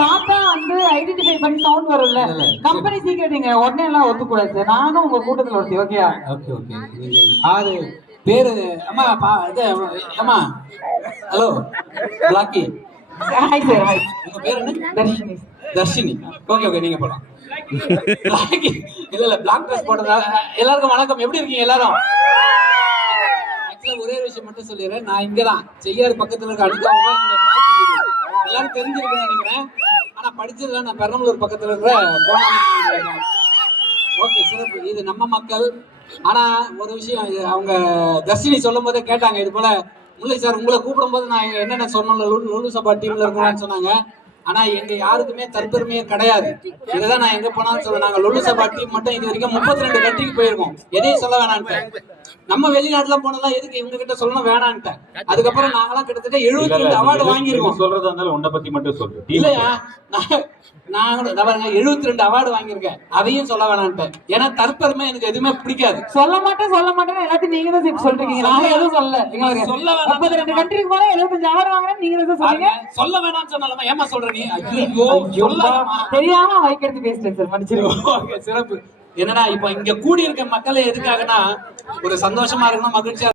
பார்த்தா வந்து ஐடென்டிஃபை பண்ணி சவுண்ட் வரும்ல. கம்பெனி சீக்ரெட் நீங்க உடனே எல்லாம் ஒத்துக்கூடாது சார். நானும் உங்க கூட்டத்துல ஒருத்தி. ஓகேயா? Okay okay. நீங்க யாரு பேரு? அம்மா இது அம்மா hello Blackie. Hi sir. Hi. உங்க பேர் என்ன? தர்ஷினி. தர்ஷினி. ஓகே ஓகே, நீங்க போலாம். பிளாக்கி இல்ல பிளாக் ட்ரெஸ் போட்டதா. எல்லாருக்கும் வணக்கம். எப்படி இருக்கீங்க எல்லாரும்? ஒரே விஷயம் மட்டும் சொல்லிடுறேன். நான் இங்கதான் செய்யாறு பக்கத்துல இருக்க அடுக்காக எல்லாரும் தெரிஞ்சிருக்குன்னு நினைக்கிறேன். ஆனா படிச்சதுல நான் பெரம்பலூர் பக்கத்துல இருக்கிற கோணாமலை. ஓகே, சிறப்பு. இது நம்ம மக்கள். ஆனா ஒரு விஷயம், அவங்க தர்ஷினி சொல்லும் போதே கேட்டாங்க, இது போல முல்லை சார் உங்களை கூப்பிடும் போது நான் என்னென்ன சொன்னோம்ல, லொல்லு சபா டீம்ல இருக்கலாம்னு சொன்னாங்க. ஆனா எங்க யாருக்குமே தற்பெருமையே கிடையாது. இதுதான் நான் எங்க போனாலும் சொல்ல, நாங்க லொல்லு சபா டீம் மட்டும் இது வரைக்கும் 32 கண்ட்ரிக்கு போயிருக்கோம். எதையும் சொல்ல வேணான்ட்டு. நம்ம வெளிநாட்டுல போனதெல்லாம் எதுக்கு இவங்க கிட்ட சொல்லணும் வேணான்ட்டு. அதுக்கப்புறம் நாங்களாம் கிட்டத்தட்ட 72 அவார்டு வாங்கியிருக்கோம். சொல்றதா இருந்தாலும் உன்னை பத்தி மட்டும் சொல்லு. இல்லையா, நான் 72 அவார்டு வாங்கியிருக்கேன். அதையும் சொல்ல வேணான்ட்டு. ஏன்னா தற்பெருமை எனக்கு எதுவுமே பிடிக்காது. சொல்ல மாட்டேன் எல்லாத்தையும் நீங்க தான் சொல்றீங்க. நாங்க எதுவும் சொல்லல. எங்களுக்கு சொல்ல வேணாம். 32 கண்ட்ரிக்கு போனா 75 அவார்டு வாங்குறேன். நீங்க தான் சொல்றீங்க. சொல்ல வேணாம்னு சொன்னாலும் ஏமா சொல்ற நீ? ஐயோ சொல்லாமா. தெரியாம வைக்கிறது பேசிட்டேன் சார். மன்னிச்சிருங்க. சிறப்பு. என்னடா இப்ப இங்க கூடி இருக்க மக்கள் எதுக்காகனா ஒரு சந்தோஷமா இருக்கணும், மகிழ்ச்சியா